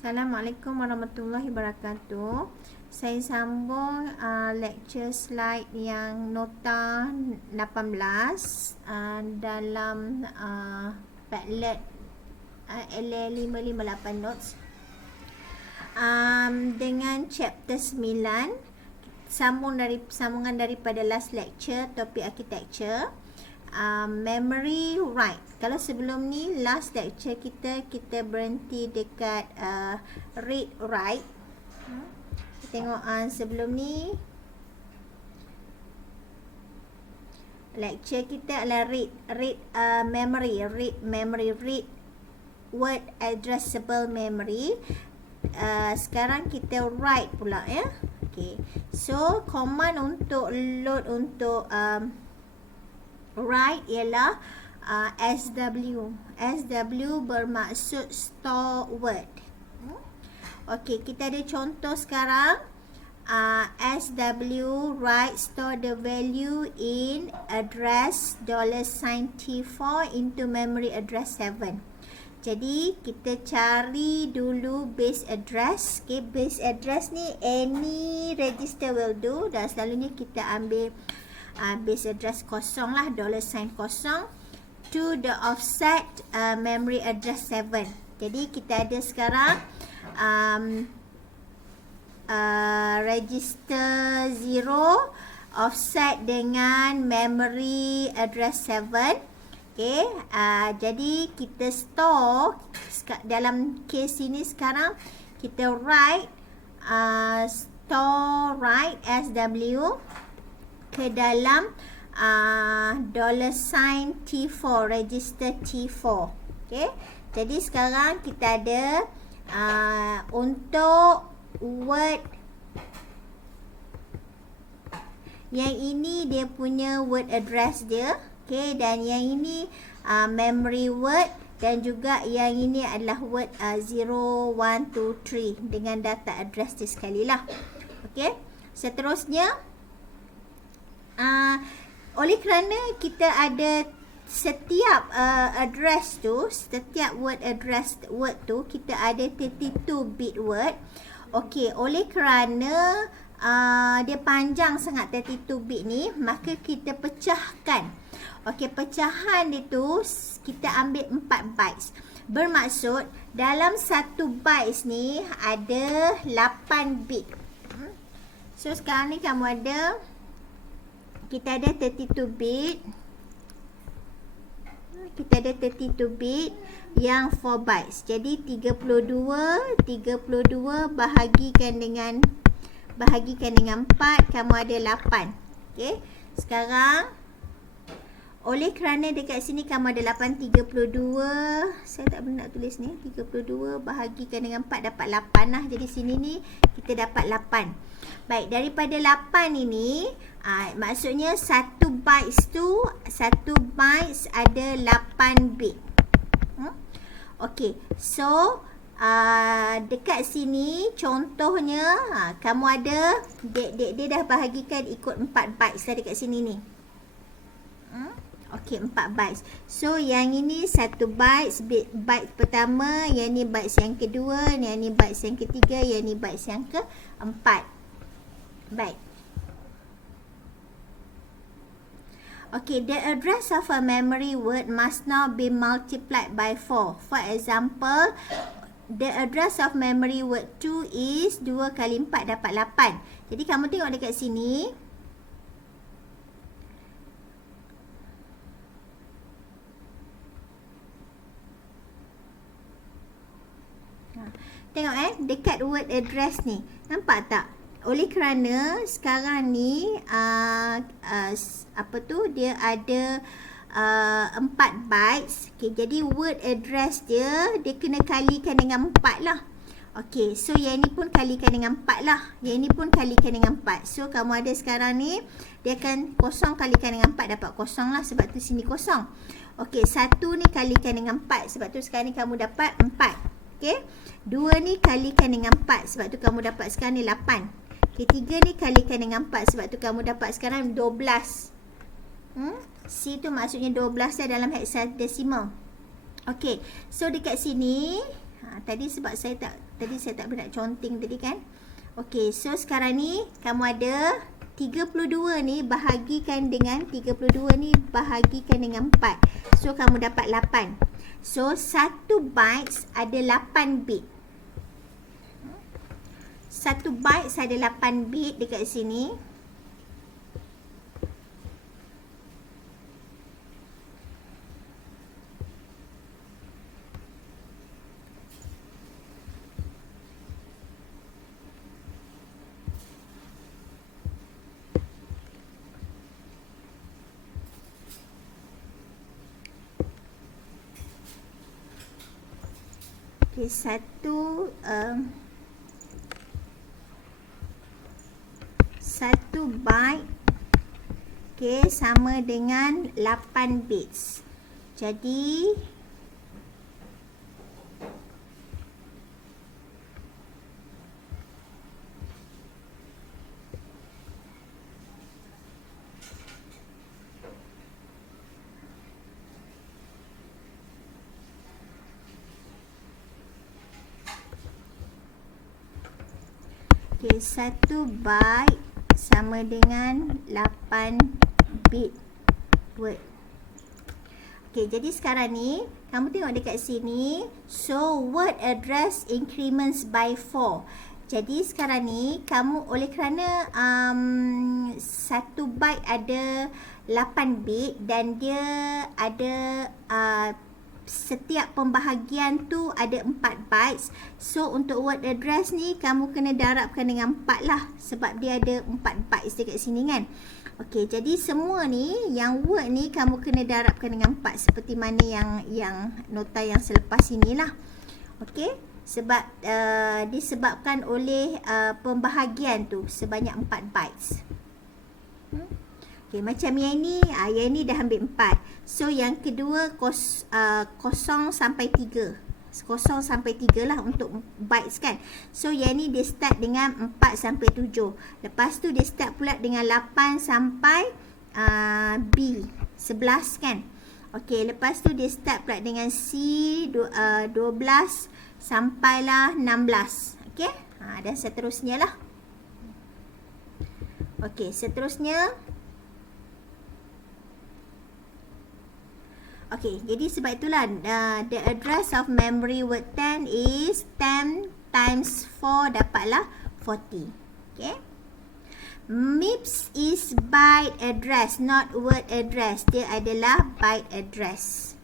Assalamualaikum warahmatullahi wabarakatuh. Saya sambung lecture slide yang nota 18 dalam Padlet LA558 notes dengan chapter 9, sambungan daripada last lecture, topik architecture. Memory right. Kalau sebelum ni last lecture kita berhenti dekat read write. Tengok sebelum ni lecture kita adalah read memory, read word addressable memory. Sekarang kita write pula ya. Okay. So command untuk load untuk write ialah SW. SW bermaksud store word. Okey, kita ada contoh sekarang. SW write store the value in address $T4 into memory address 7. Jadi kita cari dulu base address. Okay, base address ni any register will do, dan selalunya kita ambil base address kosong lah, $kosong to the offset memory address 7. Jadi kita ada sekarang register 0 offset dengan memory address 7. Okay, jadi kita store dalam case ini sekarang kita write store write SW ke dalam $T4, register T4. Okay, jadi sekarang kita ada untuk word yang ini dia punya word address dia. Okay, dan yang ini memory word, dan juga yang ini adalah word 0, 1, 2, 3 dengan data address dia sekali lah. Okay, seterusnya oleh kerana kita ada setiap address tu, setiap word address word tu kita ada 32 bit word. Okey, oleh kerana dia panjang sangat 32 bit ni, maka kita pecahkan. Okey, pecahan dia tu kita ambil 4 bytes. Bermaksud dalam 1 bytes ni ada 8 bit. So sekarang ni kita ada 32 bit. Kita ada 32 bit yang 4 bytes. Jadi 32 bahagikan dengan 4, kamu ada 8. Okey. Sekarang oleh kerana dekat sini kamu ada 8, 32. Saya tak boleh nak tulis ni. 32 bahagikan dengan 4 dapat 8 lah. Jadi sini ni kita dapat 8. Baik, daripada 8 ini maksudnya 1 bytes tu, 1 bytes ada 8 bit. Okey, so dekat sini contohnya kamu ada dia dah bahagikan ikut 4 bytes lah dekat sini ni. Okey, 4 bytes. So yang ini 1 bytes, byte pertama, yang ni bytes yang kedua, yang ni bytes yang ketiga, yang ni bytes yang keempat. Baik. Okay, the address of a memory word must now be multiplied by 4. For example, the address of memory word 2 is 2 kali 4 dapat 8. Jadi kamu tengok dekat sini. Tengok dekat word address ni. Nampak tak? Oleh kerana sekarang ni dia ada 4 bytes. Okay, jadi word address dia kena kalikan dengan 4 lah. Okay, so yang ni pun kalikan dengan 4 lah. Yang ni pun kalikan dengan 4. So kamu ada sekarang ni, dia akan kosong kalikan dengan 4 dapat kosong lah, sebab tu sini kosong. Okay, 1 ni kalikan dengan 4, sebab tu sekarang ni kamu dapat 4. Okay, 2 ni kalikan dengan 4, sebab tu kamu dapat sekarang ni 8. Okay, 3 ni kalikan dengan 4, sebab tu kamu dapat sekarang 12. C tu maksudnya 12 dalam hexadesimal. Okay, so dekat sini tadi sebab saya tak Tadi saya tak nak conteng tadi kan. Okey, so sekarang ni kamu ada 32 ni bahagikan dengan 32 ni bahagikan dengan 4. So kamu dapat 8. So 1 bytes ada 8 bit. 1 bytes ada 8 bit dekat sini. Okay, satu byte okay, sama dengan 8 bits. Jadi okay, 1 byte sama dengan 8 bit word. Okay, jadi sekarang ni kamu tengok dekat sini. So word address increments by 4. Jadi sekarang ni kamu oleh kerana 1 byte ada 8 bit dan dia ada setiap pembahagian tu ada 4 bytes. So untuk word address ni kamu kena darabkan dengan 4 lah, sebab dia ada 4 bytes dekat sini kan. Okey, jadi semua ni yang word ni kamu kena darabkan dengan 4 seperti mana yang nota yang selepas inilah. Okey, sebab disebabkan oleh pembahagian tu sebanyak 4 bytes. Okay, macam yang ni dah ambil 4. So yang kedua 0 sampai 3. 0 sampai 3 lah untuk bytes kan. So yang ni dia start dengan 4 sampai 7. Lepas tu dia start pula dengan 8 sampai B 11 kan. Okay, lepas tu dia start pula dengan C 12 sampailah 16. Okay, dan seterusnya lah. Okay, seterusnya. Okay, jadi sebab itulah the address of memory word 10 is 10 times 4 dapatlah 40. Okay. MIPS is byte address, not word address. Dia adalah byte address.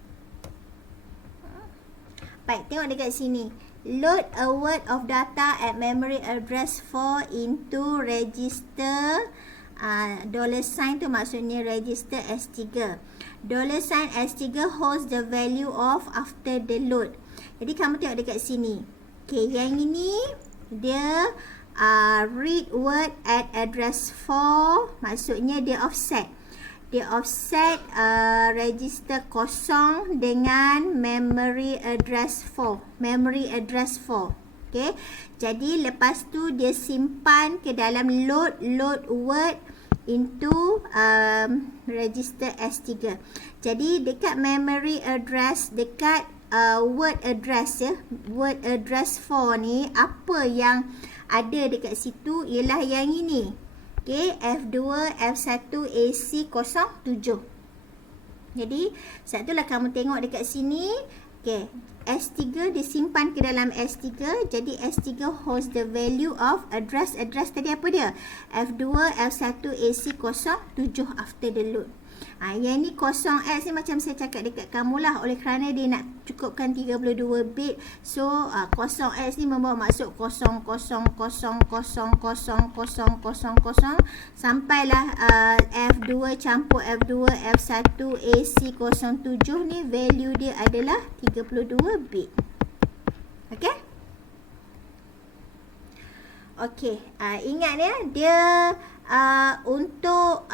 Baik, tengok dekat sini. Load a word of data at memory address 4 into register. $sign tu maksudnya register S3. $sign S3 holds the value of after the load. Jadi kamu tengok dekat sini. Okay, yang ini dia read word at address 4, maksudnya dia offset. Dia offset register 0 dengan memory address 4. Memory address 4. Okay, jadi lepas tu dia simpan ke dalam load word into register S3. Jadi dekat memory address, dekat word address word address 4 ni, apa yang ada dekat situ ialah yang ini. Okay, F2 F1 AC07. Jadi satulah kamu tengok dekat sini. Okay, S3 disimpan ke dalam S3. Jadi S3 holds the value of address tadi apa dia? F2 F1 AC07 after the load. Yang ni 0X ni macam saya cakap dekat kamu lah, oleh kerana dia nak cukupkan 32 bit. So 0X ni membawa maksud 00000000 sampailah F2 campur F2 F1 AC07 ni value dia adalah 32 bit. Okey? Okey, ingat ya, dia untuk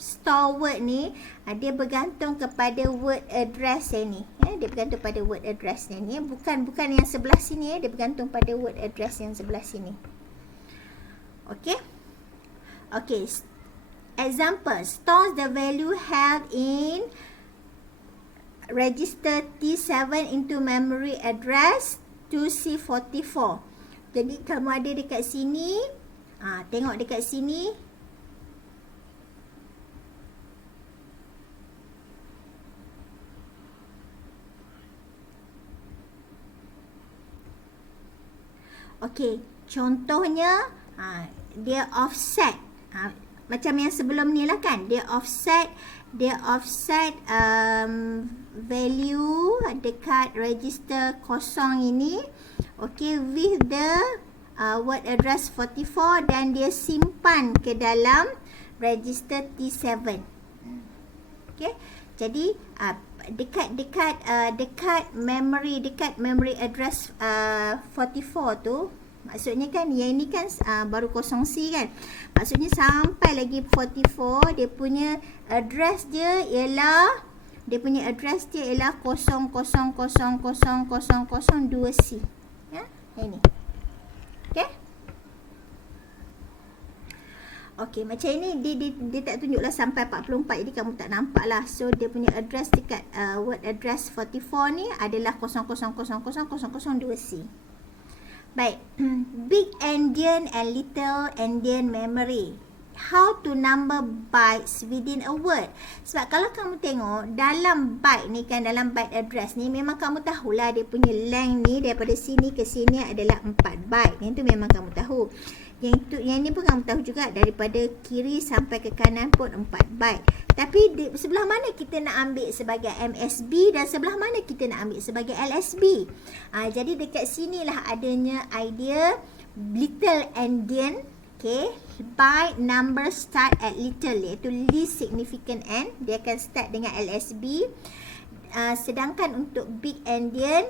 store word ni, dia bergantung kepada word address ni. Dia bergantung pada word address ni. Bukan yang sebelah sini, dia bergantung pada word address yang sebelah sini. Okey. Okey. Example, stores the value held in register T7 into memory address to C44. Jadi kamu ada dekat sini, tengok dekat sini. Okey, contohnya dia offset. Macam yang sebelum ni lah kan. Dia offset value dekat register kosong ini. Okey, with the word address 44 dan dia simpan ke dalam register T7. Okey. Jadi dekat memory address 44 tu, maksudnya kan yang ini kan baru 0C kan. Maksudnya sampai lagi 44 dia punya address dia ialah 0000002C. Ya, ini. Okey. Okey, macam ini dia tak tunjuklah sampai 44, jadi kamu tak nampak lah. So dia punya address dekat word address 44 ni adalah 0000002C. Baik. Big endian and little endian memory. How to number bytes within a word. Sebab kalau kamu tengok dalam byte ni kan, dalam byte address ni, memang kamu tahulah dia punya length ni daripada sini ke sini adalah 4 byte. Yang tu memang kamu tahu. Yang ni pun kamu tahu juga, daripada kiri sampai ke kanan pun 4 byte. Tapi sebelah mana kita nak ambil sebagai MSB dan sebelah mana kita nak ambil sebagai LSB. Jadi dekat sinilah adanya idea little endian. Okay, byte number start at little, iaitu least significant end. Dia akan start dengan LSB. Sedangkan untuk big endian,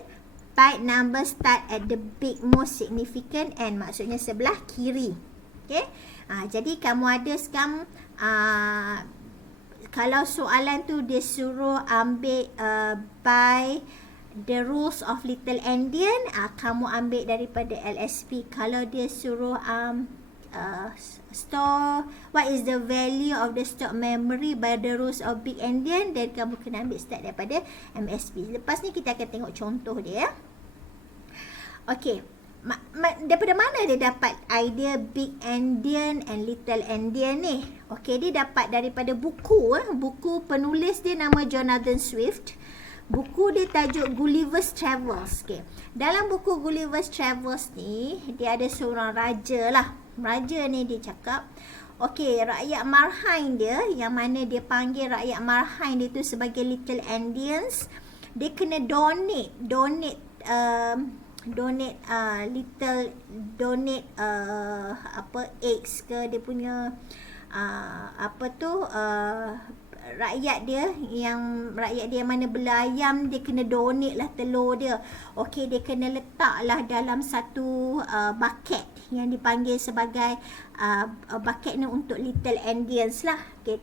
byte number start at the big most significant end, maksudnya sebelah kiri. Okay, jadi kamu ada sekarang, kalau soalan tu dia suruh ambil by the rules of little endian, kamu ambil daripada LSB. Kalau dia suruh store what is the value of the stored memory by the rules of big endian, dan kamu kena ambil start daripada MSB. Lepas ni kita akan tengok contoh dia. Okey, daripada mana dia dapat idea big endian and little endian ni? Okey, dia dapat daripada buku. Buku penulis dia nama Jonathan Swift. Buku dia tajuk Gulliver's Travels. Okay. Dalam buku Gulliver's Travels ni, dia ada seorang raja lah. Raja ni dia cakap, okey, rakyat Marhain dia, yang mana dia panggil rakyat Marhain dia tu sebagai little endians, dia kena donate eggs ke, dia punya rakyat dia yang mana belayam, dia kena donate lah telur dia. Okey, dia kena letaklah dalam satu bucket yang dipanggil sebagai bucket ni untuk little endians lah. Okey,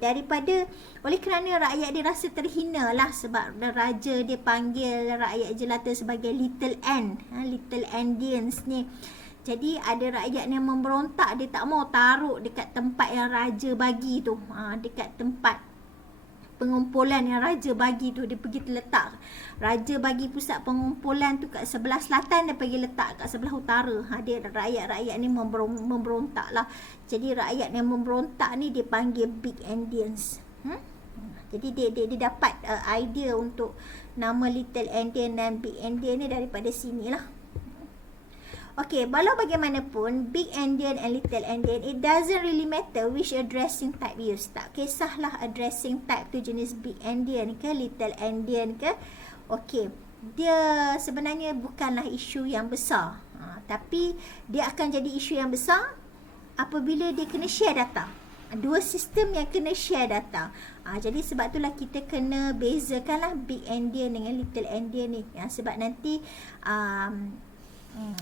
oleh kerana rakyat dia rasa terhina lah, sebab raja dia panggil rakyat jelata sebagai little endians ni. Jadi ada rakyat yang memberontak, dia tak mau taruh dekat tempat yang raja bagi tu, dekat tempat pengumpulan yang raja bagi tu. Dia pergi terletak, raja bagi pusat pengumpulan tu kat sebelah selatan, dia pergi letak kat sebelah utara. Dia rakyat-rakyat ni memberontak lah. Jadi rakyat yang memberontak ni dia panggil big endians. Jadi dia dapat idea untuk nama little endian dan big endian ni daripada sini lah. Okey, walau bagaimanapun, big endian and little endian, it doesn't really matter which addressing type used. Tak kisahlah addressing type tu jenis big endian ke little endian ke. Okey, dia sebenarnya bukanlah isu yang besar. Tapi dia akan jadi isu yang besar apabila dia kena share data. Dua sistem yang kena share data. Jadi sebab itulah kita kena bezakanlah big endian dengan little endian ni. Sebab nanti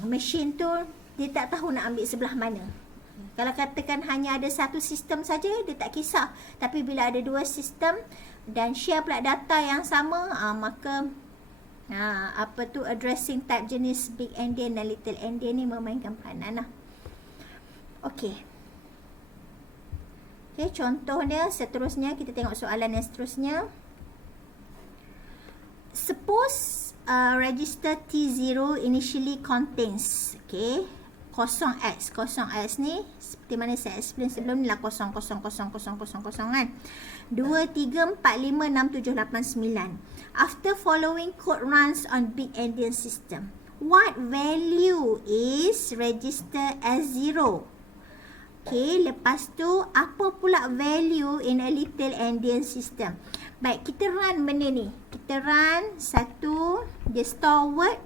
mesin tu dia tak tahu nak ambil sebelah mana. Kalau katakan hanya ada satu sistem saja, dia tak kisah. Tapi bila ada dua sistem dan share pula data yang sama, maka addressing type jenis big endian dan little endian ni memainkan peranan lah. Okey. Okey, contoh dia seterusnya, kita tengok soalan yang seterusnya. Suppose register T0 initially contains, okay, 0x. 0x ni seperti mana saya explain sebelum ni lah, 0, 0, 0, 0, 0, 0 kan. 2, 3, 4, 5, 6, 7, 8, 9. After following code runs on big endian system, what value is registered as 0? Okay, lepas tu apa pula value in a little endian system? Baik, kita run benda ni. Kita run satu, dia store word.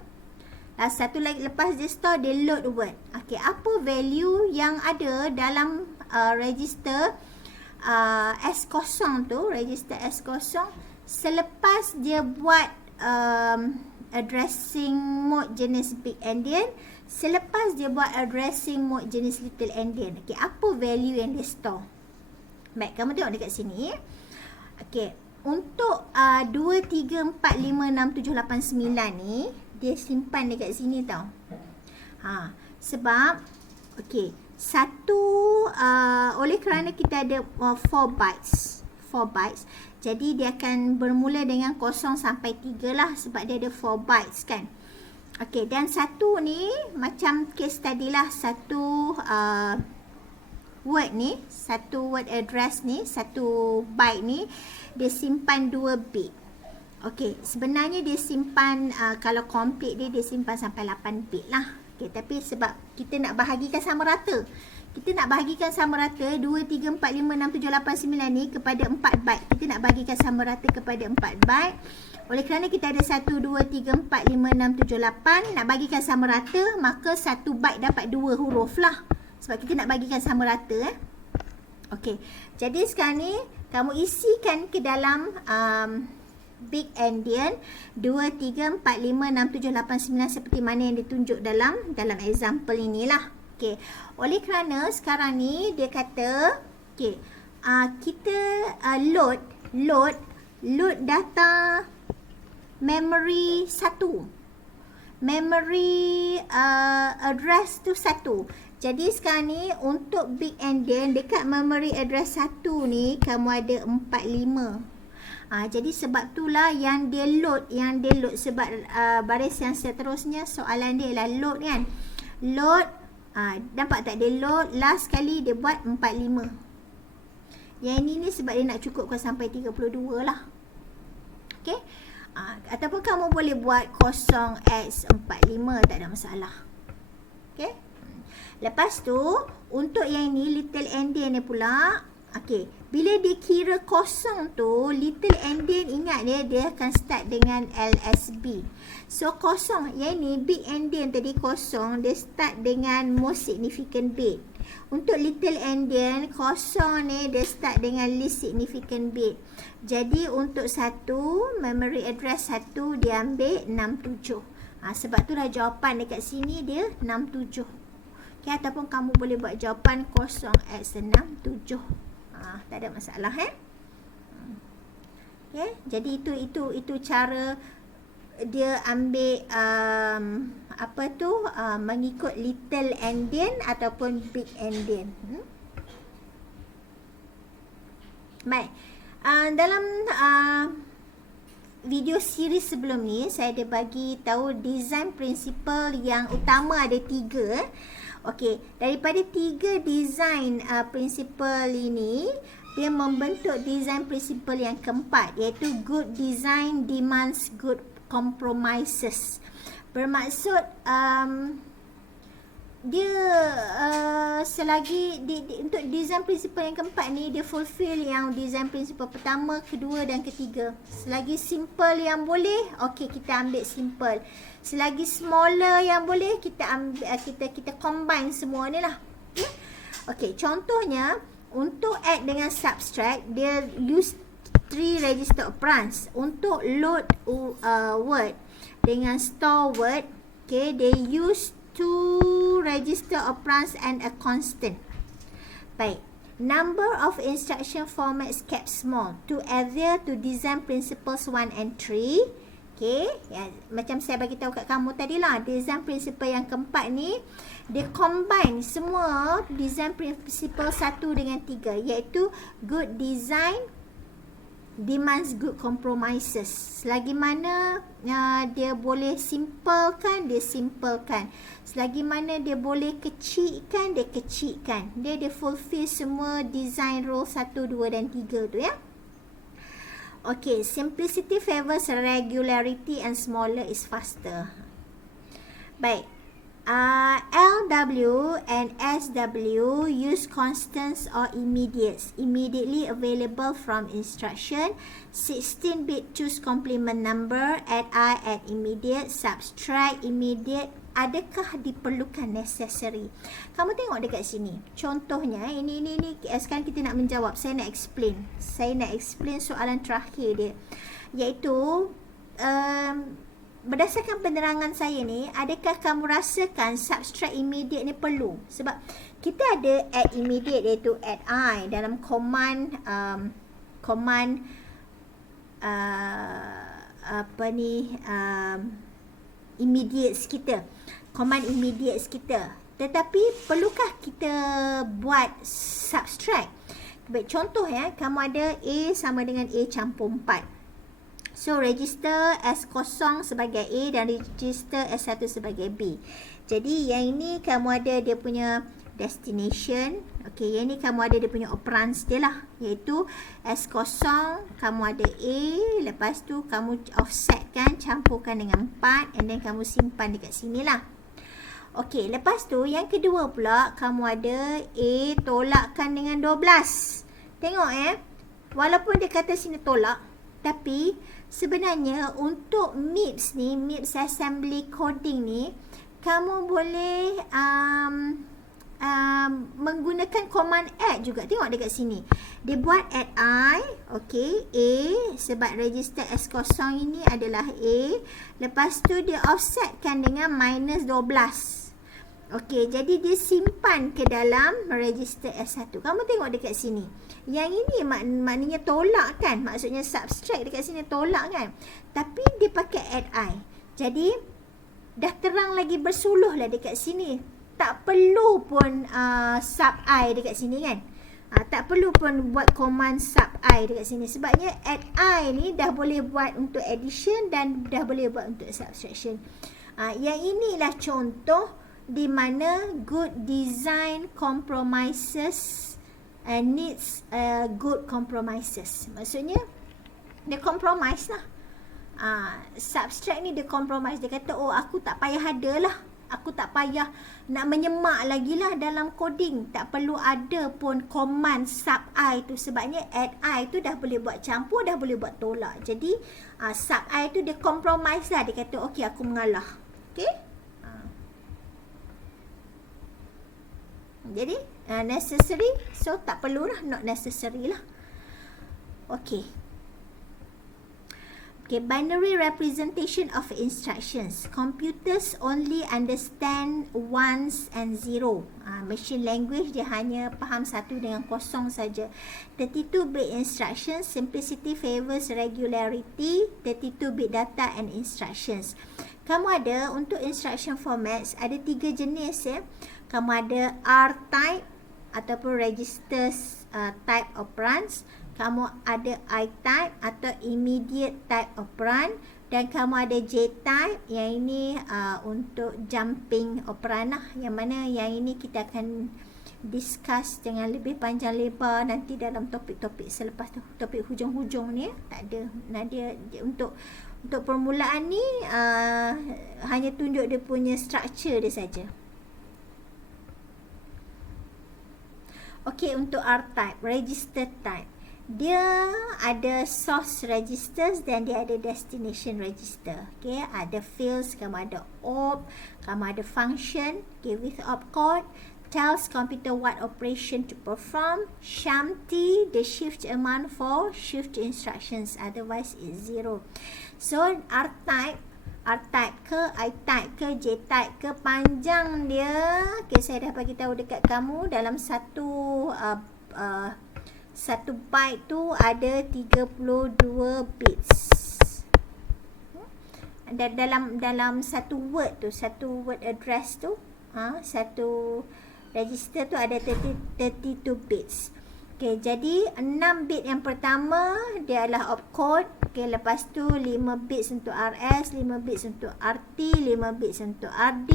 Satu lagi lepas dia store, dia load word. Okay, apa value yang ada dalam register S0 tu, register S0 selepas dia buat addressing mode jenis big endian, selepas dia buat addressing mode jenis little endian. Okay, apa value yang dia store? Baik, kamu tengok dekat sini. Okay, untuk 2, 3, 4, 5, 6, 7, 8, 9 ni dia simpan dekat sini tau. Sebab okay, satu oleh kerana kita ada 4 bytes. Jadi dia akan bermula dengan 0 sampai 3 lah, sebab dia ada 4 bytes kan. Okay, dan satu ni macam case tadi lah, satu word ni, satu word address ni, satu byte ni dia simpan 2 bit. Okey, sebenarnya dia simpan kalau complete dia simpan sampai 8 bit lah. Okey, tapi sebab kita nak bahagikan sama rata. Kita nak bahagikan sama rata 2, 3, 4, 5, 6, 7, 8, 9 ni kepada 4 byte. Kita nak bahagikan sama rata kepada 4 byte. Oleh kerana kita ada 1, 2, 3, 4, 5, 6, 7, 8, nak bagikan sama rata, maka 1 byte dapat 2 huruf lah. Sebab kita nak bagikan sama rata. Okey, jadi sekarang ni kamu isikan ke dalam big endian 2, 3, 4, 5, 6, 7, 8, 9 seperti mana yang ditunjuk dalam example inilah. Okey, oleh kerana sekarang ni dia kata okey, kita load data memory 1, memory address tu 1. Jadi sekarang ni untuk big endian dekat memory address 1 ni kamu ada 45. Jadi sebab itulah yang dia load sebab baris yang seterusnya soalan dia ialah load kan. Load, nampak tak dia load, last kali dia buat 45. Yang ini ni sebab dia nak cukupkan sampai 32 lah. Okay, ataupun kamu boleh buat 0x45, tak ada masalah. Okay, lepas tu untuk yang ini little endian ni pula. Okay, bila dia kira kosong tu, little endian ingat dia akan start dengan LSB. So kosong, yang ni big endian tadi kosong, dia start dengan most significant bit. Untuk little endian kosong ni dia start dengan least significant bit. Jadi untuk satu memory address 1 dia ambil 67. Sebab tu lah jawapan dekat sini dia 67. Okay, ataupun kamu boleh buat jawapan 0x67. Tak ada masalah Okay, jadi itu cara dia ambil mengikut little endian ataupun big endian. Baik, dalam video series sebelum ni saya ada bagi tahu design principle yang utama ada 3. Okey, daripada 3 design principle ini, dia membentuk design principle yang keempat, iaitu good design demands good compromises. Bermaksud dia selagi untuk design principle yang keempat ni dia fulfill yang design principle pertama, kedua dan ketiga. Selagi simple yang boleh, okey kita ambil simple. Selagi smaller yang boleh, kita ambil kita combine semua ni lah. Okey, contohnya untuk add dengan subtract dia use 3 register operands. Untuk load word dengan store word, okay, they use 2 register operands and a constant. Baik, number of instruction formats kept small to adhere to design principles 1 and 3. Okay, ya, macam saya bagi tahu kat kamu tadi lah, design principle yang keempat ni dia combine semua design principle 1 dengan 3, iaitu good design demands good compromises. Selagi mana dia boleh simplekan, dia simplekan. Selagi mana dia boleh kecilkan, dia kecilkan. Dia fulfill semua design rule 1, 2 dan 3 tu ya. Okay, simplicity favors regularity and smaller is faster. Baik. LW and SW use constants or immediates. Immediately available from instruction. 16-bit choose complement number. Add I, add immediate. Subtract immediate. Adakah diperlukan necessary? Kamu tengok dekat sini. Contohnya, ini sekarang kita nak menjawab. Saya nak explain. Saya nak explain soalan terakhir dia. Iaitu, berdasarkan penerangan saya ni, adakah kamu rasakan subtract immediate ni perlu? Sebab kita ada add immediate, iaitu add I dalam command immediates kita, command immediates kita. Tetapi perlukah kita buat subtract? Baik, contoh ya, kamu ada A sama dengan A campur 4. So, register S0 sebagai A dan register S1 sebagai B. Jadi, yang ini kamu ada dia punya destination. Okey, yang ini kamu ada dia punya operands dia lah. Iaitu S0, kamu ada A. Lepas tu, kamu offsetkan, campurkan dengan 4. And then, kamu simpan dekat sini lah. Okey, lepas tu, yang kedua pula, kamu ada A tolakkan dengan 12. Tengok walaupun dia kata sini tolak, tapi sebenarnya untuk MIPS ni, MIPS assembly coding ni, kamu boleh menggunakan command add juga. Tengok dekat sini. Dia buat add I, okay, A, sebab register S0 ini adalah A. Lepas tu dia offsetkan dengan minus 12. Okey, jadi dia simpan ke dalam register S1. Kamu tengok dekat sini. Yang ini maknanya tolak kan? Maksudnya subtract dekat sini tolak kan? Tapi dia pakai add I. Jadi, dah terang lagi bersuluh lah dekat sini. Tak perlu pun sub I dekat sini kan? Tak perlu pun buat command sub I dekat sini. Sebabnya add I ni dah boleh buat untuk addition dan dah boleh buat untuk subtraction. Yang inilah contoh di mana good design compromises and needs good compromises. Maksudnya dia compromise lah. Subtract ni dia compromise. Dia kata, oh aku tak payah ada lah. Aku tak payah nak menyemak lagi lah dalam coding. Tak perlu ada pun command sub I tu. Sebabnya add I tu dah boleh buat campur, dah boleh buat tolak. Jadi sub I tu dia compromise lah. Dia kata, okey aku mengalah. Okay. Jadi necessary, so tak perlulah, not necessary lah. Okay. Okay, binary representation of instructions. Computers only understand ones and zero. Machine language dia hanya faham 1 dengan 0 saja. 32-bit instructions, simplicity favors regularity. 32-bit data and instructions. Kamu ada untuk instruction formats ada 3 jenis ya. Kamu ada R-type ataupun register type operands. Kamu ada I-type atau immediate type operand. Dan kamu ada J-type. Yang ini untuk jumping operand lah. Yang mana yang ini kita akan discuss dengan lebih panjang lebar nanti dalam topik-topik selepas tu. Topik hujung-hujung ni tak ada. Nah, dia untuk permulaan ni hanya tunjuk dia punya structure dia saja. Okey, untuk R-type, register type. Dia ada source registers dan dia ada destination register. Okey, ada fields, kamu ada op, kamu ada function, okay, with opcode, tells computer what operation to perform. SHMT, the shift amount for shift instructions, otherwise is 0. So, R-type ke, I-type ke, J-type ke, panjang dia. Okay, saya dah bagi tahu dekat kamu dalam satu byte tu ada 32 bits. Dan dalam satu word tu, satu word address tu, satu register tu ada 32 bits. Okey, jadi 6 bit yang pertama dia adalah opcode. Okey, lepas tu 5 bits untuk RS, 5 bits untuk RT, 5 bits untuk RD,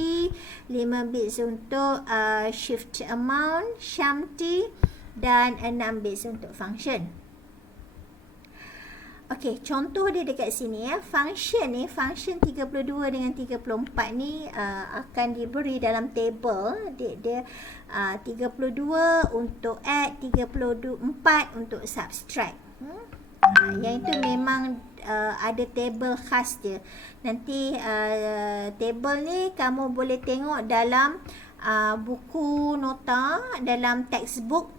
5 bits untuk shift amount, SHAMT, dan 6 bits untuk function. Okey, contoh dia dekat sini ya. Function 32 dengan 34 ni akan diberi dalam table. Dia 32 untuk add, 34 untuk subtract. Yang itu memang ada table khas dia. Nanti table ni kamu boleh tengok dalam buku nota, dalam textbook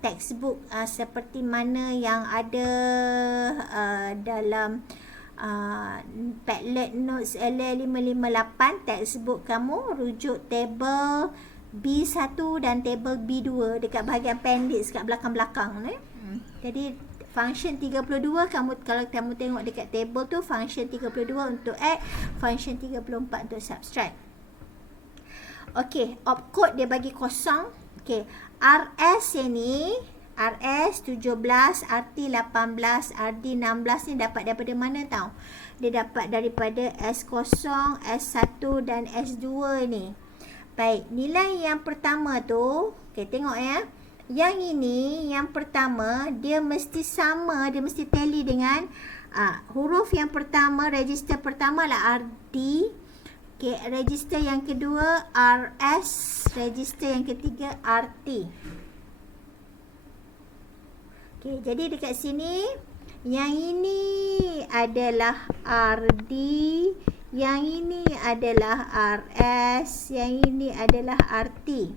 seperti mana yang ada dalam Padlet Notes LL558 textbook kamu, rujuk table B1 dan table B2 dekat bahagian appendix kat belakang-belakang ni. Jadi function 32 kalau kamu tengok dekat table tu, function 32 untuk add, function 34 untuk subtract. Okey, opcode dia bagi kosong. Okey, RS ni, RS 17, RT 18, RD 16 ni dapat daripada mana tahu? Dia dapat daripada S0, S1 dan S2 ni. Baik, nilai yang pertama tu, okey tengok ya. Yang ini, yang pertama, dia mesti sama, dia mesti tally dengan huruf yang pertama, register pertama lah RD. Okay, register yang kedua RS, register yang ketiga RT. Okay, jadi dekat sini yang ini adalah RD, yang ini adalah RS, yang ini adalah RT.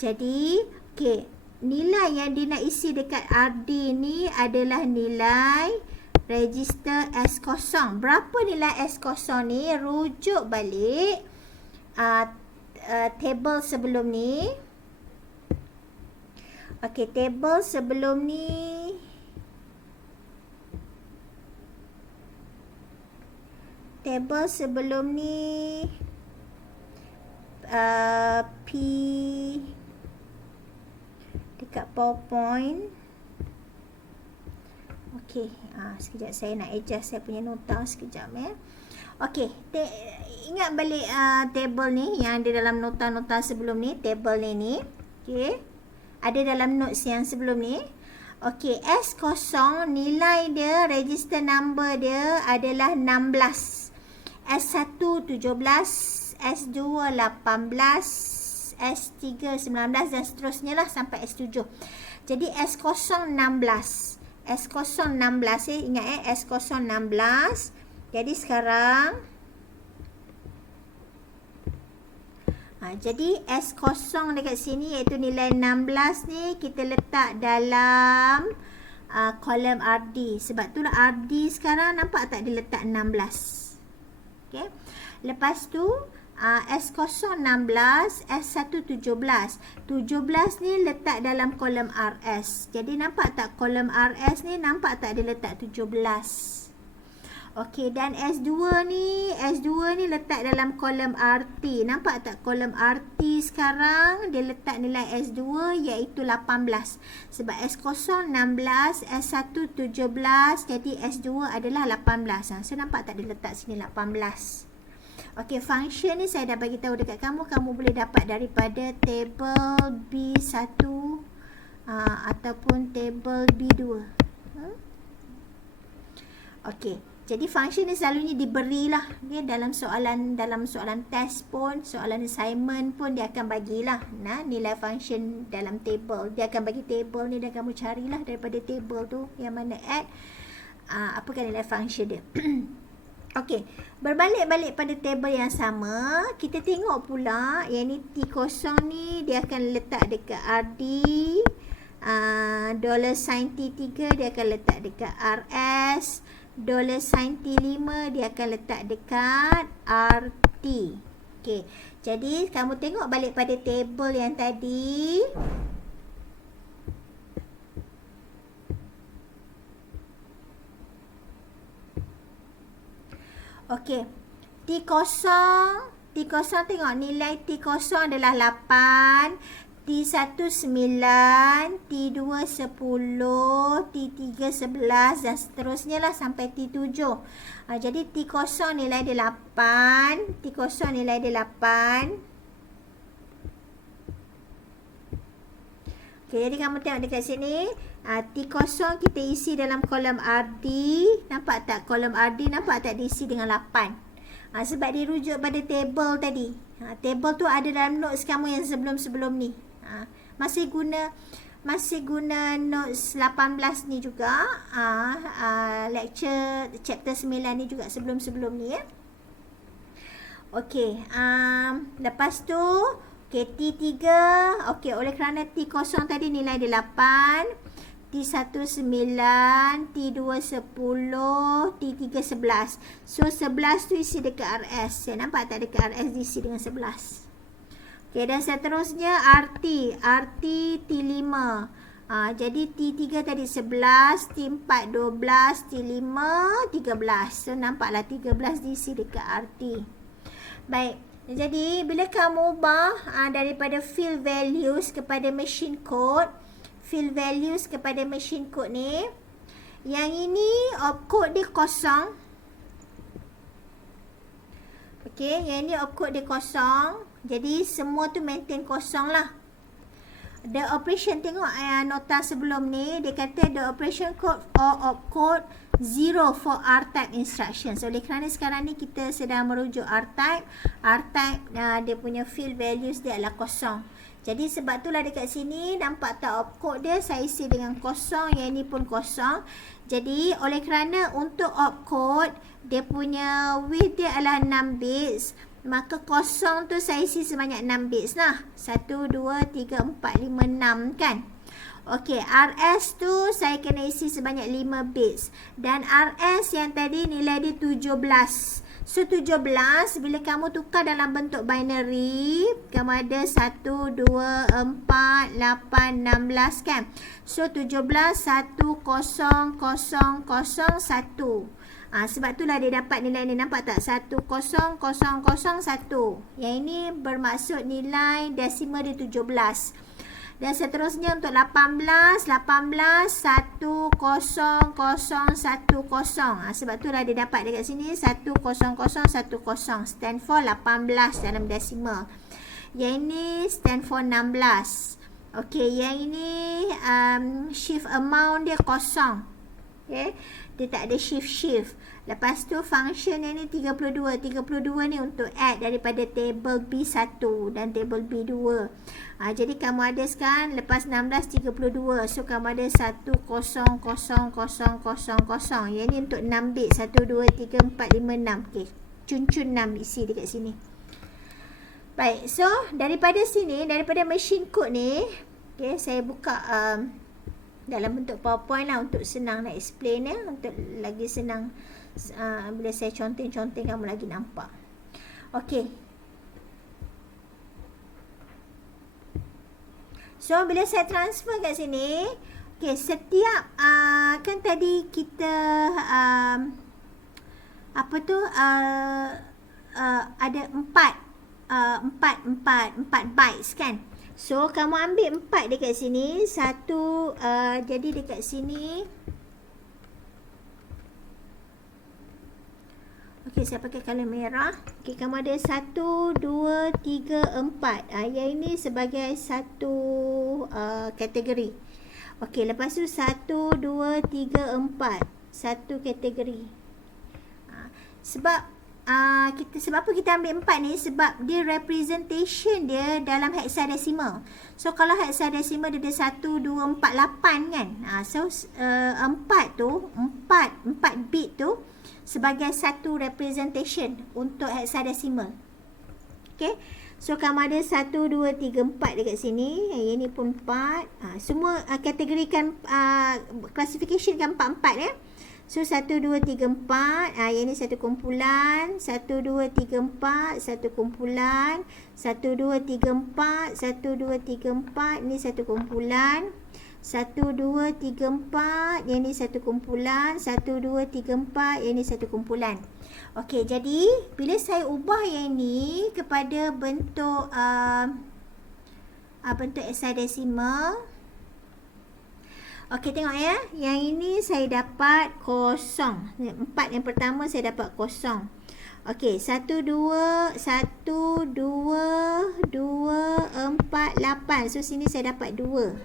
Jadi, okay, nilai yang dia nak isi dekat RD ni adalah nilai register S0. Berapa nilai S0 ni? Rujuk balik table sebelum ni. Okey, table sebelum ni. Table sebelum ni P dekat PowerPoint. Okey, sekejap saya nak adjust saya punya nota sekejap ya. Okey, ingat balik table ni yang ada dalam nota-nota sebelum ni, table ni. Okey. Ada dalam notes yang sebelum ni. Okey, S0 nilai dia, register number dia adalah 16. S1 17, S2 18, S3 19 dan seterusnya lah sampai S7. Jadi S0 16. S0 16 ingat S0 16. Jadi sekarang jadi S0 dekat sini iaitu nilai 16 ni kita letak dalam kolom RD. Sebab tu lah RD sekarang nampak tak dia letak 16. Okay. Lepas tu S0 16, S1 17. 17 ni letak dalam kolom RS. Jadi nampak tak kolom RS ni, nampak tak dia letak 17. Okey, dan S2 ni letak dalam kolom RT. Nampak tak kolom RT sekarang dia letak nilai S2 iaitu 18. Sebab S0 16, S1 17, jadi S2 adalah 18. So nampak tak dia letak sini 18. Okey, function ni saya dah bagi tahu dekat kamu. Kamu boleh dapat daripada table B1 ataupun table B2. Okey, jadi function ni selalunya diberilah. Okay, dalam soalan test pun, soalan assignment pun dia akan bagilah nilai function dalam table. Dia akan bagi table ni dan kamu carilah daripada table tu yang mana add apakah nilai function dia. Okey, berbalik-balik pada table yang sama, kita tengok pula yang ni T0 ni dia akan letak dekat RD, $sin T3 dia akan letak dekat RS, $sin T5 dia akan letak dekat RT. Okey, jadi kamu tengok balik pada table yang tadi. Okey, T0 tengok nilai T0 adalah 8, T1 9, T2 10, T3 11 dan seterusnya lah sampai T7. Jadi T0 nilai dia 8, T0 nilai dia 8. Okay, jadi kamu tengok dekat sini, T0 kita isi dalam kolom RD. Nampak tak kolom RD, nampak tak diisi dengan 8? Sebab dia rujuk pada table tadi. Table tu ada dalam notes kamu yang sebelum-sebelum ni. Masih guna notes 18 ni juga. Lecture chapter 9 ni juga sebelum-sebelum ni ya. Okey, lepas tu T3, oleh kerana T0 tadi nilai dia 8, T1 9, T2 10, T3 11. So 11 tu isi dekat RS. Saya nampak tak dekat RS diisi dengan 11. Dan seterusnya RT T5. Jadi T3 tadi 11, T4 12, T5 13. So nampaklah 13 diisi dekat RT. Baik. Jadi bila kamu ubah daripada field values kepada machine code, ni, yang ini opcode dia kosong. Okey, yang ini opcode dia kosong. Jadi semua tu maintain kosong lah. The operation, tengok nota sebelum ni, dia kata the operation code or opcode 0 for R-type instructions. Oleh kerana sekarang ni kita sedang merujuk R-type. R-type dia punya field values dia adalah kosong. Jadi sebab itulah dekat sini nampak tak opcode dia saya isi dengan kosong, yang ni pun kosong. Jadi oleh kerana untuk opcode dia punya width dia adalah 6 bits, maka kosong tu saya isi sebanyak 6 bits lah. 1, 2, 3, 4, 5, 6 kan. Okey, RS tu saya kena isi sebanyak 5 bits. Dan RS yang tadi nilai dia 17. So 17 bila kamu tukar dalam bentuk binary, kamu ada 1, 2, 4, 8, 16 kan. So 17, 1, 0, 0, 0, 1. Sebab itulah dia dapat nilai ni. Nampak tak? 1, 0, 0, 0, 1. Yang ini bermaksud nilai desimal dia 17. Dan seterusnya untuk 18, 1, 0, 0, 1, 0. Sebab itulah dia dapat dekat sini 1, 0, 0, 1, 0. Stand for 18 dalam desimal. Yang ini stand for 16. Okey, yang ini shift amount dia kosong. Okay, dia tak ada shift. Lepas tu function yang ni 32. 32 ni untuk add daripada table B1 dan table B2. Jadi kamu ada sekarang lepas 16 32. So kamu ada 1, 0, 0, 0, 0, 0. Yang ni untuk 6 bit. 1, 2, 3, 4, 5, 6. Okay, cun-cun 6 isi dekat sini. Baik, so daripada sini, daripada machine code ni, okay, saya buka dalam bentuk PowerPoint lah untuk senang nak explain ya, untuk lagi senang bila saya conteng-conteng kamu lagi nampak. Okey. So bila saya transfer kat sini, okey, setiap kan tadi kita ada 4 bytes kan. So kamu ambil 4 dekat sini, satu jadi dekat sini. Okey, saya pakai color merah. Okey, kamu ada 1, 2, 3, 4. Yang ini sebagai satu kategori. Okey, lepas tu 1, 2, 3, 4. Satu kategori. Sebab sebab apa kita ambil 4 ni? Sebab dia representation dia dalam hexadecimal. So kalau hexadecimal dia ada 1, 2, 4, 8 kan. So 4 bit tu sebagai satu representation untuk hexadecimal. Okay, so kamu ada 1, 2, 3, 4 dekat sini. Yang ni pun 4. Semua kategorikan classification kan 4-4 ya. So 1, 2, 3, 4. Yang ni satu kumpulan. 1, 2, 3, 4. Satu kumpulan. 1, 2, 3, 4. 1, 2, 3, 4. Ini satu kumpulan. 1, 2, 3, 4. Yang ni satu kumpulan. 1, 2, 3, 4. Yang ni satu kumpulan. Okey, jadi bila saya ubah yang ni kepada bentuk bentuk hexadesimal. Okey, tengok ya. Yang ini saya dapat kosong. 4 yang pertama saya dapat kosong. Okey, 1, 2, 1, 2, 2, 4, 8. So, sini saya dapat 2.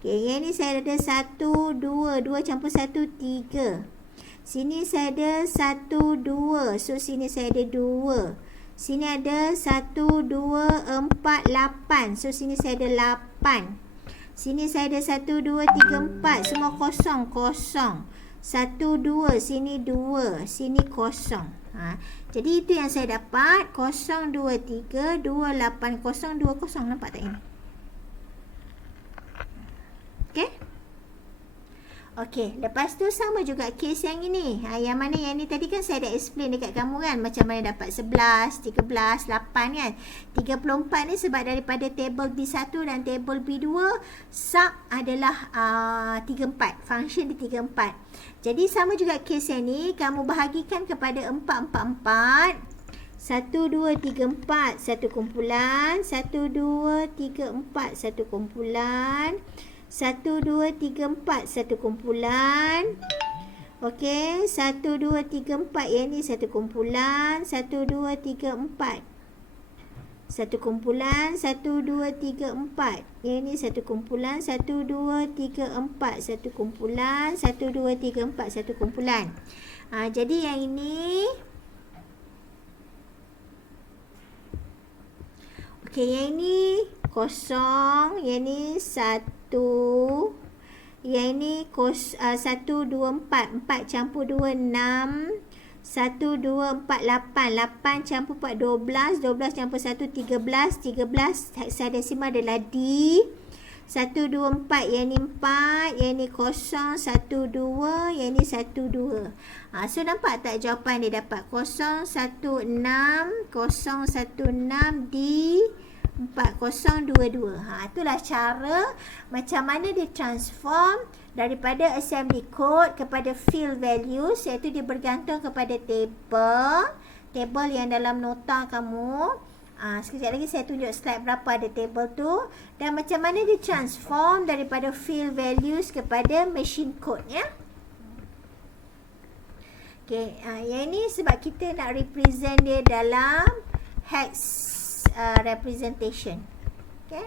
Okey, yang ni saya ada 1, 2. 2 campur 1, 3. Sini saya ada 1, 2. So, sini saya ada 2. Sini ada 1, 2, 4, 8. So, sini saya ada 8. Sini saya ada 1, 2, 3, 4. Semua kosong, kosong. 1, 2. Sini 2. Sini kosong. Jadi itu yang saya dapat. 0, 2, 3, 2, 8, 0, 2, 0. Nampak tak ini? Okey? Okey, lepas tu sama juga kes yang ini. Yang mana yang ni tadi kan saya dah explain dekat kamu kan. Macam mana dapat 11, 13, 8 kan. 34 ni sebab daripada table B1 dan table B2, sub adalah 34. Function di 34. Jadi sama juga kes yang ni. Kamu bahagikan kepada 4, 4, 4. 1, 2, 3, 4. Satu kumpulan. 1, 2, 3, 4. Satu kumpulan. 1, 2, 3, 4. Satu kumpulan. Okey. 1, 2, 3, 4. Yang ni satu kumpulan. 1, 2, 3, 4. Satu kumpulan. 1, 2, 3, 4. Yang ni satu kumpulan. 1, 2, 3, 4. Satu kumpulan. 1, 2, 3, 4. Satu kumpulan. Jadi yang ini. Okey. Yang ini kosong. Yang ni 1. Yang ini 1, 2, 4. 4 campur 2, 6. 1, 2, 4, 8. 8 campur 4, 12. 12 campur 1, 13. 13 hexadesimal adalah D. 1, 2, 4. Yang ni 4. Yang ni kosong. 1, 2. Yang ni 1, 2. So nampak tak jawapan dia dapat 0, 1, 6. 0, 1, 6. D 4022. Itulah cara macam mana dia transform daripada assembly code kepada field values, iaitu dia bergantung kepada table yang dalam nota kamu. Sekejap lagi saya tunjuk slide berapa ada table tu, dan macam mana dia transform daripada field values kepada machine code ya. Okay, yang ni sebab kita nak represent dia dalam hex representation. Okay.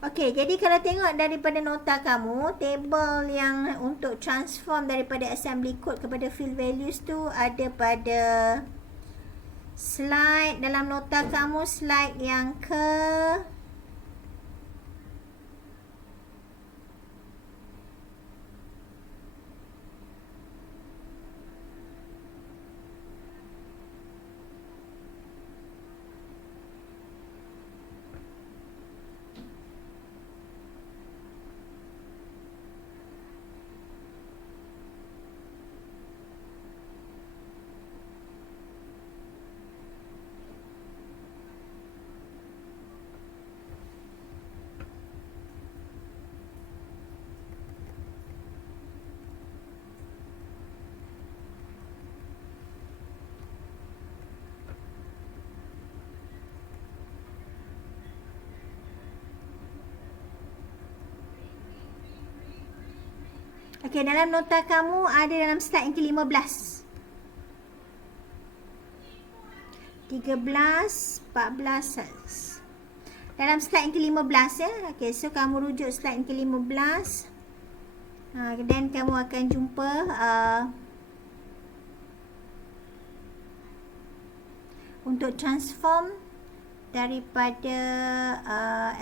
Okey, jadi kalau tengok daripada nota kamu, table yang untuk transform daripada assembly code kepada field values tu ada pada slide dalam nota kamu, slide yang ke okey, dalam nota kamu ada dalam slide yang ke-15. 13, 14. Dalam slide yang ke-15 ya. Okey, so kamu rujuk slide yang ke-15. Dan kamu akan jumpa untuk transform daripada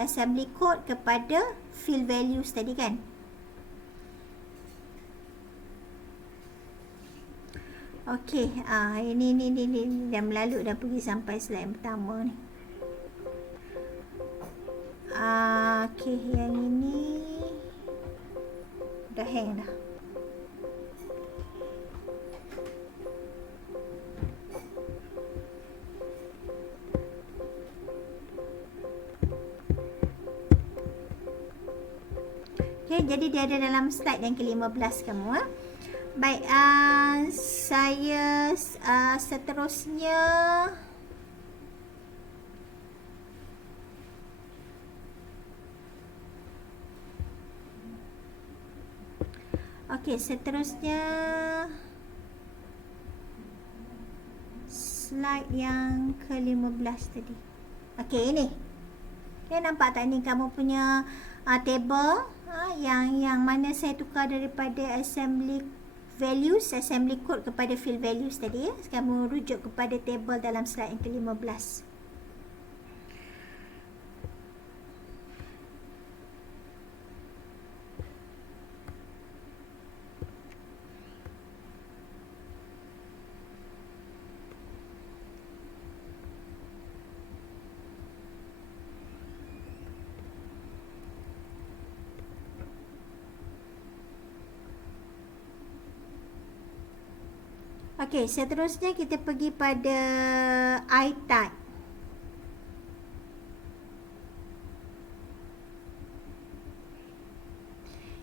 assembly code kepada field values tadi kan. Okey, ini dah melalut, dah pergi sampai slide yang pertama ni. Okey, yang ini dah hang dah. Okey, jadi dia ada dalam slide yang ke-15 kamu. Baik, saya seterusnya okey, seterusnya slide yang ke-15 tadi. Okey, ini. Okay, nampak tak ni kamu punya table yang mana saya tukar daripada assembly values, assembly code kepada field values tadi ya. Kamu rujuk kepada table dalam slide yang ke-15. Okey, seterusnya kita pergi pada I-type.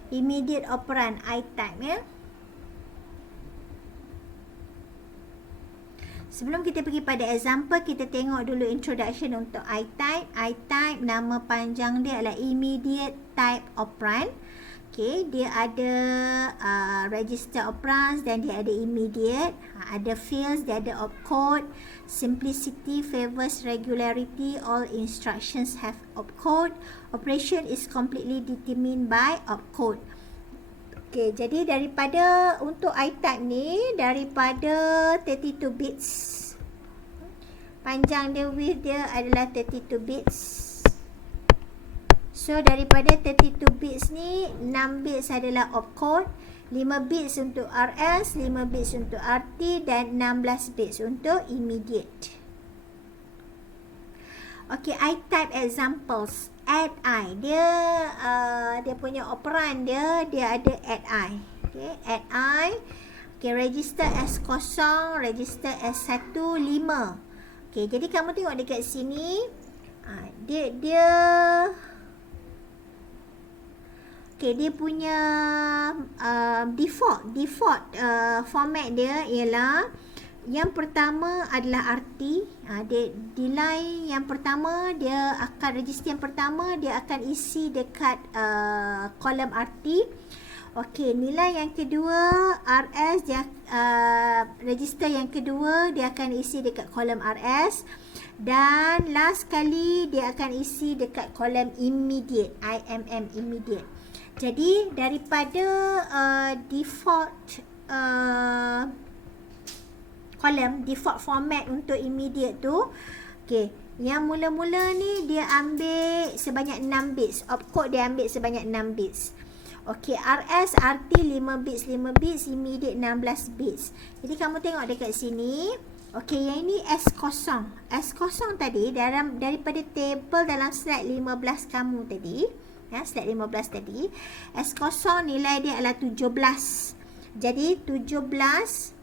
Immediate operand I-type ya. Sebelum kita pergi pada example, kita tengok dulu introduction untuk I-type. I-type nama panjang dia adalah immediate type operand. Okay, dia ada register operands dan dia ada immediate, ada fields, dia ada opcode, simplicity favors regularity, all instructions have opcode, operation is completely determined by opcode. Okay, jadi daripada untuk I-type ni, daripada 32 bits, panjang dia, width dia adalah 32 bits. So daripada 32 bits ni, 6 bits adalah opcode, 5 bits untuk RS, 5 bits untuk RT dan 16 bits untuk immediate. Okay, I-type examples. Add I, dia punya operand dia ada add I. Okay, add I. Okay, register S0, register S1, 5. Okay, jadi kamu tengok dekat sini, dia okay, dia punya default format dia ialah yang pertama adalah RT. Delay yang pertama, dia akan register yang pertama dia akan isi dekat kolom RT. Okey, nilai yang kedua RS, dia register yang kedua dia akan isi dekat kolom RS. Dan last kali dia akan isi dekat kolom immediate, IMM immediate. Jadi daripada default kolom, default format untuk immediate tu, okey, yang mula-mula ni dia ambil sebanyak 6 bits, opcode dia ambil sebanyak 6 bits. Okey, RS, RT 5 bits, 5 bits, immediate 16 bits. Jadi kamu tengok dekat sini. Okey, yang ini S0. S0 tadi daripada table dalam slide 15 kamu tadi. Ya, slide 15 tadi. S0 nilai dia adalah 17. Jadi 17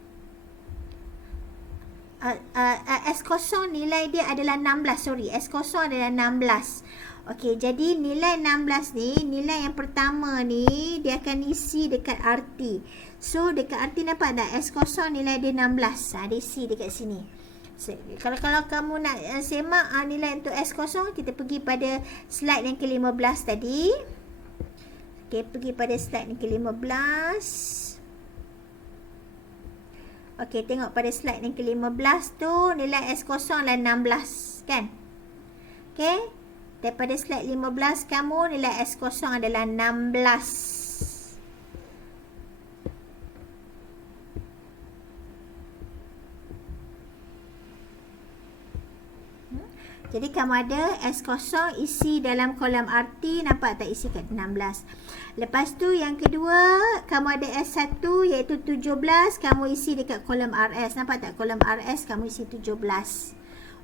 S0 nilai dia adalah 16. Sorry, S0 adalah 16. Okey, jadi nilai 16 ni, nilai yang pertama ni dia akan isi dekat RT. So dekat RT nampak tak? S0 nilai dia 16. Dia isi dekat sini. Kalau kamu nak semak nilai untuk S0, kita pergi pada slide yang ke-15 tadi. Okey, pergi pada slide yang ke-15. Okey, tengok pada slide yang ke-15 tu, nilai S0 adalah 16, kan? Okey, daripada slide 15 kamu, nilai S0 adalah 16. Jadi kamu ada S0 isi dalam kolom RT, nampak tak, isi kat 16. Lepas tu yang kedua, kamu ada S1 iaitu 17, kamu isi dekat kolom RS. Nampak tak, kolom RS kamu isi 17.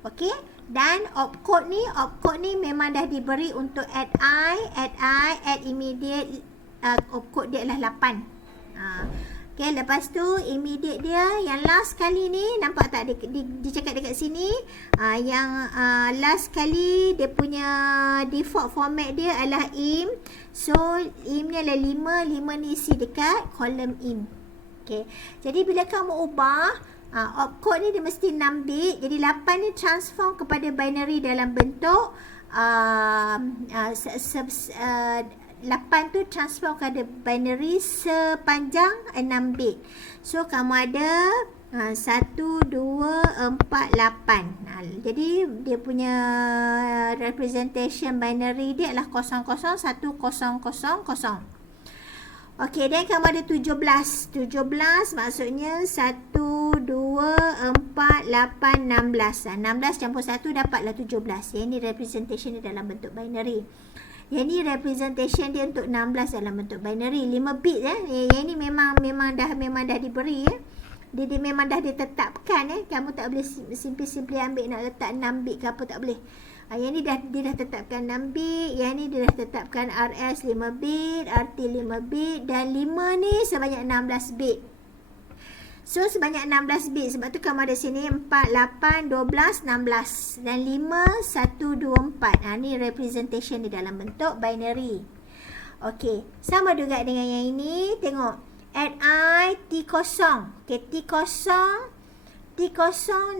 Okey, dan opcode ni memang dah diberi untuk add immediate, opcode dia adalah 8. Okay, lepas tu immediate dia yang last kali ni, nampak tak dia cakap dekat sini, yang last kali dia punya default format dia adalah im. So im ni adalah 5 ni isi dekat kolom im. Okey. Jadi bila kamu ubah opcode ni dia mesti 6 bit. Jadi 8 ni transform kepada binary dalam bentuk 8 tu transform kepada binary sepanjang 6 bit. So kamu ada 1, 2, 4, 8. Jadi dia punya representation binary dia adalah 0, 0, 1, 0, 0, 0. Okey, dan kamu ada 17. 17 maksudnya 1, 2, 4, 8, 16. 16 campur 1 dapatlah 17. Yang ni representation dia dalam bentuk binary. Yang ni representation dia untuk 16 dalam bentuk binary. 5 bit Yang ni memang dah diberi Dia memang dah ditetapkan Kamu tak boleh simply ambil nak letak 6 bit ke apa, tak boleh. Yang ni dia dah tetapkan 6 bit. Yang ni dia dah tetapkan RS 5 bit, RT 5 bit, dan 5 ni sebanyak 16 bit. So sebanyak 16 bit. Sebab tu kamu ada sini 4, 8, 12, 16. Dan 5, 1, 2, 4. Ni representation di dalam bentuk binary. Okey, sama juga dengan yang ini. Tengok, add I T0. Okay, T0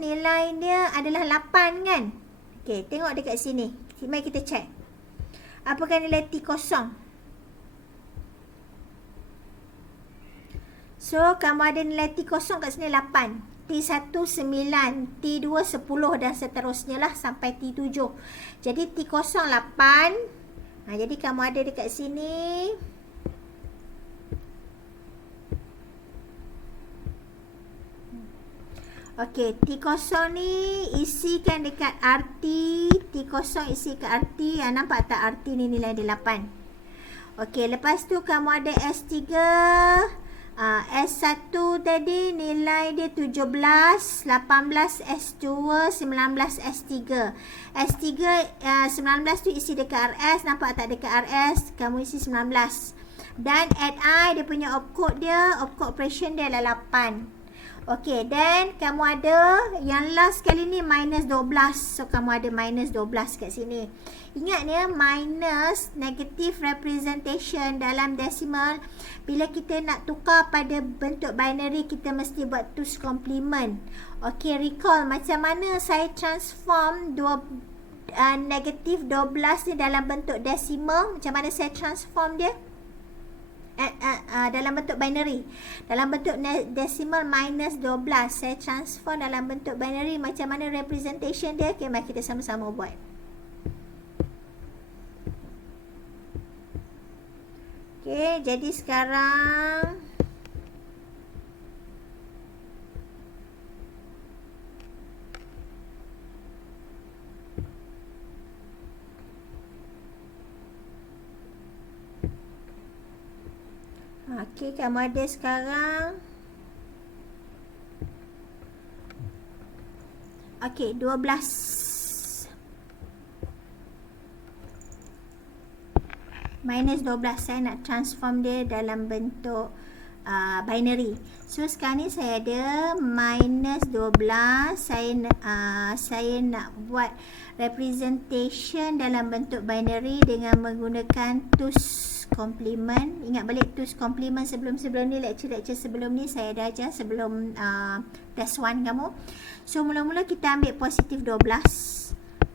nilai dia adalah 8 kan? Okay, tengok dekat sini. Mari kita check. Apakah nilai T0? So, kamu ada nilai T0 kat sini 8. T1 9, T2 10 dan seterusnya lah sampai T7. Jadi T0 8. Jadi kamu ada dekat sini okey, T0 ni isikan dekat RT. T0 isi ke RT. Nampak tak RT ni nilai dia 8. Okey, lepas tu kamu ada S3. S1 tadi nilai dia 17, 18 S2, 19 S3. S3 19 tu isi dekat RS. Nampak tak dekat RS? Kamu isi 19. Dan add I dia punya opcode dia, opcode operation dia adalah 8. Okey, dan kamu ada yang last kali ni minus 12. So, kamu ada minus 12 kat sini. Ingat ya, minus negative representation dalam decimal. Bila kita nak tukar pada bentuk binary, kita mesti buat 2's complement. Okey, recall macam mana saya transform negative 12 ni dalam bentuk decimal. Macam mana saya transform dia? Dalam bentuk binary. Dalam bentuk decimal minus 12. Saya transform dalam bentuk binary. Macam mana representation dia? Okay, mari kita sama-sama buat. Okay, jadi sekarang okey, kamu ada sekarang. Okey, 12. Minus 12. Saya nak transform dia dalam bentuk binary. So, sekarang ni saya ada minus 12. Saya nak buat representation dalam bentuk binary dengan menggunakan 2's complement. Ingat balik 2's complement sebelum ni, lecture sebelum ni saya dah ajar sebelum test 1 kamu. So, mula-mula kita ambil positif 12.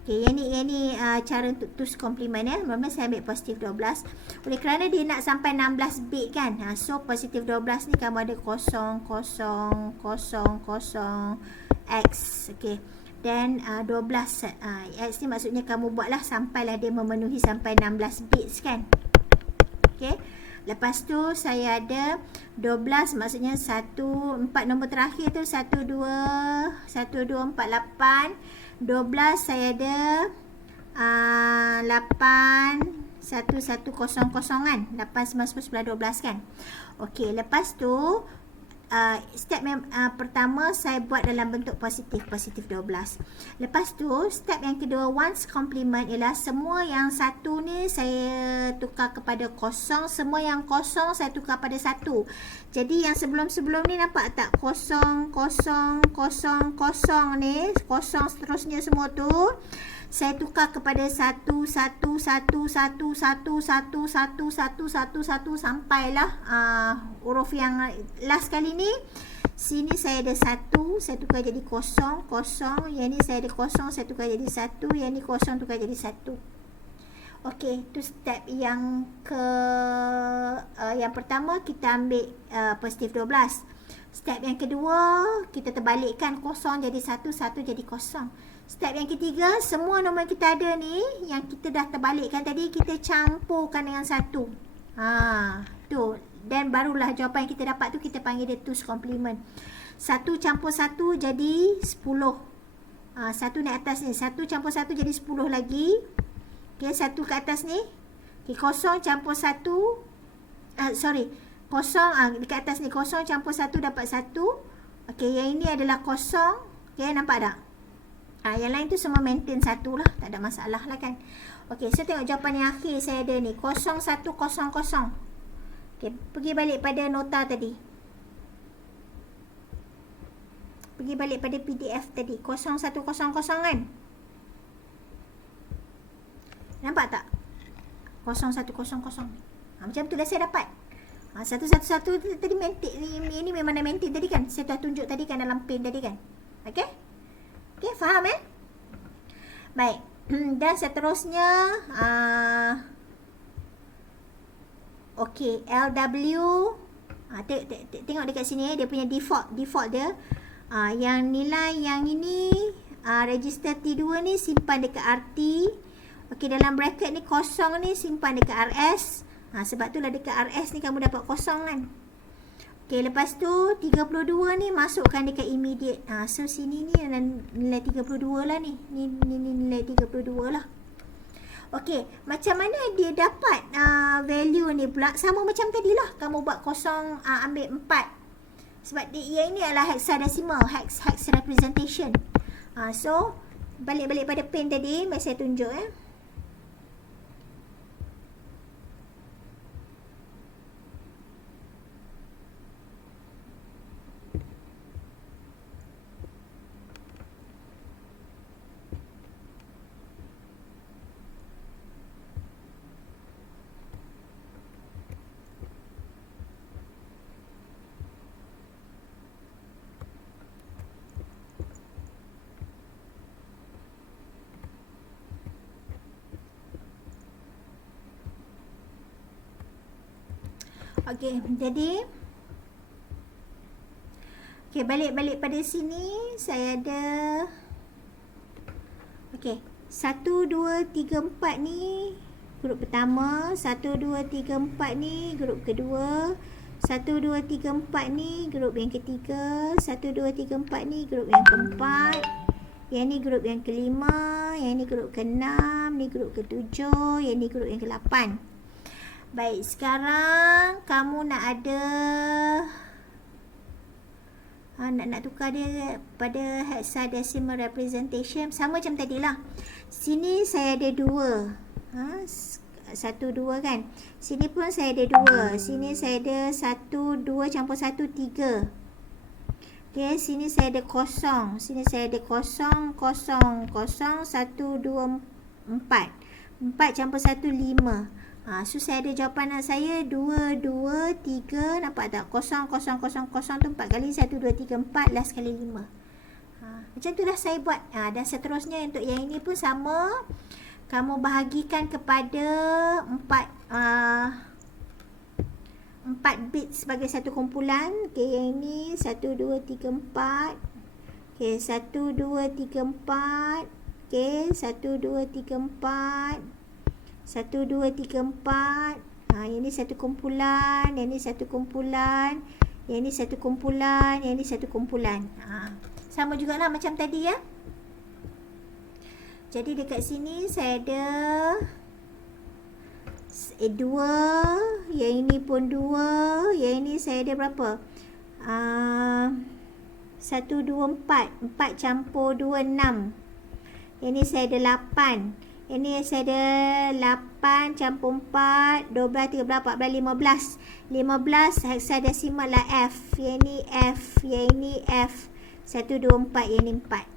Okay, yang ni cara untuk 2's complement ya. Mula-mula saya ambil positif 12. Oleh kerana dia nak sampai 16 bit kan. So, positif 12 ni kamu ada 0, 0, 0, 0, X. Okay. Dan 12 X ni maksudnya kamu buatlah sampailah dia memenuhi sampai 16 bits kan. Okay. Lepas tu saya ada 12 maksudnya 4 nombor terakhir tu 1, 2, 4, 8. 12 saya ada 8, 1, 1, 0, 0 kan. 8, 9, 10, 11, 12 kan. Okey, lepas tu step pertama saya buat dalam bentuk positif 12. Lepas tu step yang kedua, one's complement, ialah semua yang satu ni saya tukar kepada kosong, semua yang kosong saya tukar pada 1. Jadi yang sebelum-sebelum ni nampak tak, 0, 0, 0, 0 ni, kosong seterusnya semua tu saya tukar kepada 1, 1, 1, 1, 1, 1, 1, 1, 1, 1, 1, 1 sampailah huruf yang last kali ni, sini saya ada 1, saya tukar jadi kosong, kosong. Yang ni saya ada kosong, saya tukar jadi 1. Yang ni kosong, tukar jadi 1. Okey, tu step yang yang pertama kita ambil positif 12. Step yang kedua, kita terbalikkan kosong jadi 1, 1 jadi kosong. Step yang ketiga, semua nombor kita ada ni, yang kita dah terbalikkan tadi, kita campurkan dengan 1. Tu. Dan barulah jawapan yang kita dapat tu, kita panggil dia 2's complement. 1 campur 1 jadi 10. 1 naik atas ni. 1 campur 1 jadi 10 lagi. Okay, 1 ke atas ni. Okay, kosong campur 1. Kosong dekat atas ni. Kosong campur 1 dapat 1. Okay, yang ini adalah kosong. Okay, nampak tak? Yang lain tu semua maintain 1 lah. Tak ada masalah lah kan. Okay, so tengok jawapan yang akhir saya ada ni. 0100. Okay, pergi balik pada nota tadi. Pergi balik pada PDF tadi. 0100 kan? Nampak tak? 0100. Macam tu dah saya dapat. 111 tadi maintain. Ini memang dah maintain tadi kan? Saya dah tunjuk tadi kan dalam pen tadi kan? Okay? Okay, faham Baik. Dan seterusnya okay, LW tengok dekat sini dia punya default dia. Yang nilai yang ini register T2 ni simpan dekat RT. Okey, dalam bracket ni kosong ni simpan dekat RS. Sebab itulah dekat RS ni kamu dapat kosong kan. Okey, lepas tu 32 ni masukkan dekat immediate. So sini ni nilai 32 lah ni. Ni nilai 32 lah. Okey, macam mana dia dapat value ni pula? Sama macam tadi lah. Kamu buat kosong, ambil 4. Sebab yang ini adalah hexadecimal, hex representation. So balik pada pen tadi, mari saya tunjuk Okey, jadi balik pada sini saya ada okey, 1 2 3 4 ni grup pertama, 1 2 3 4 ni grup kedua, 1 2 3 4 ni grup yang ketiga, 1 2 3 4 ni grup yang keempat, yang ni grup yang kelima, yang ni grup keenam, ni grup ketujuh, yang ni grup yang ke-8. Baik, sekarang kamu nak ada nak tukar dia pada hexadecimal representation. Sama macam tadi lah. Sini saya ada 2. 1, 2 kan. Sini pun saya ada 2. Sini saya ada 1, 2 campur 1, 3. Okay, sini saya ada kosong. Sini saya ada kosong, kosong, kosong, 1, 2, 4. 4 campur 1, 5. So saya ada jawapan saya 2, 2, 3. Nampak tak? 0, 0, 0, 0 tu 4 kali. 1, 2, 3, 4. Last kali 5. Macam tu dah saya buat. Dan seterusnya untuk yang ini pun sama. Kamu bahagikan kepada 4 bit sebagai satu kumpulan. Okay, yang ini 1, 2, 3, 4. Okay, 1, 2, 3, 4. Okay, 1, 2, 3, 4. 1, 2, 3, 4. Yang ni satu kumpulan. Yang ni satu kumpulan. Yang ni satu kumpulan. Yang ni satu kumpulan. Sama jugalah macam tadi ya. Jadi dekat sini saya ada 2. Yang ini pun 2. Yang ini saya ada berapa? 1, 2, 4. 4 campur 2, 6. Yang ni saya ada 8. Ini saya ada 8 campur 4, 12, 13, 14, 15. 15 hexadecimal lah F. Yang ni F. Yang ni F. 1, 2, 4. Yang ni 4.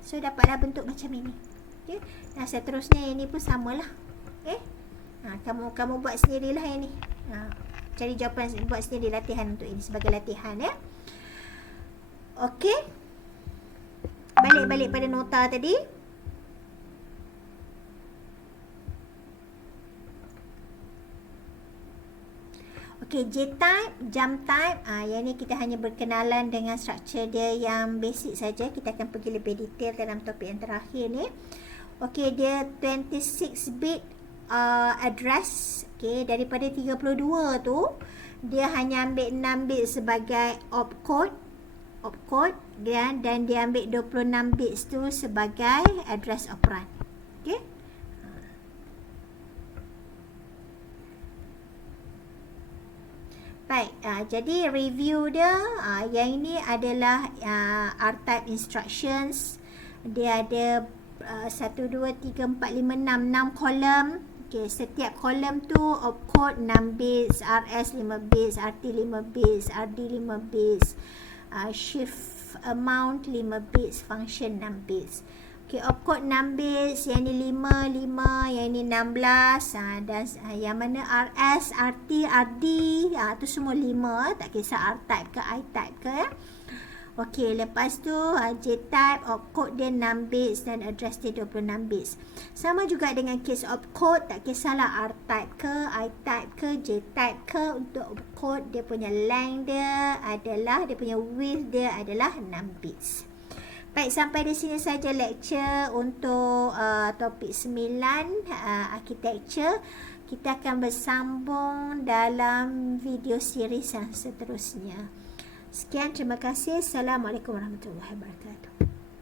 So dapatlah bentuk macam ini. Okay. Nah seterusnya yang ni pun samalah. Okay. Kamu buat sendirilah yang ni. Cari jawapan, buat sendiri latihan untuk ini sebagai latihan ya. Okey. Balik pada nota tadi. Okey, J-type, jump type. Yang ni kita hanya berkenalan dengan struktur dia yang basic saja. Kita akan pergi lebih detail dalam topik yang terakhir ni. Okey, dia 26 bit address. Okey, daripada 32 tu, dia hanya ambil 6 bit sebagai opcode dan dia ambil 26 bits tu sebagai address operand. Okey. Baik, jadi review dia, yang ini adalah R-type instructions. Dia ada 1, 2, 3, 4, 5, 6 kolom. Okay, setiap kolom tu opcode 6 bits, RS 5 bits, RT 5 bits, RD 5 bits, shift amount 5 bits, function 6 bits. Okay, opcode 6 bits, yang ni 5, yang ni 16, dan yang mana RS, RT, RD, tu semua 5, tak kisah R-type ke I-type ke ya. Okey, lepas tu J-type, opcode dia 6 bits dan address dia 26 bits. Sama juga dengan case opcode, tak kisahlah R-type ke, I-type ke, J-type ke. Untuk opcode, dia punya length dia adalah, dia punya width dia adalah 6 bits. Baik, sampai di sini saja lecture untuk topik 9, architecture. Kita akan bersambung dalam video series yang seterusnya. Sekian, terima kasih. Assalamualaikum warahmatullahi wabarakatuh.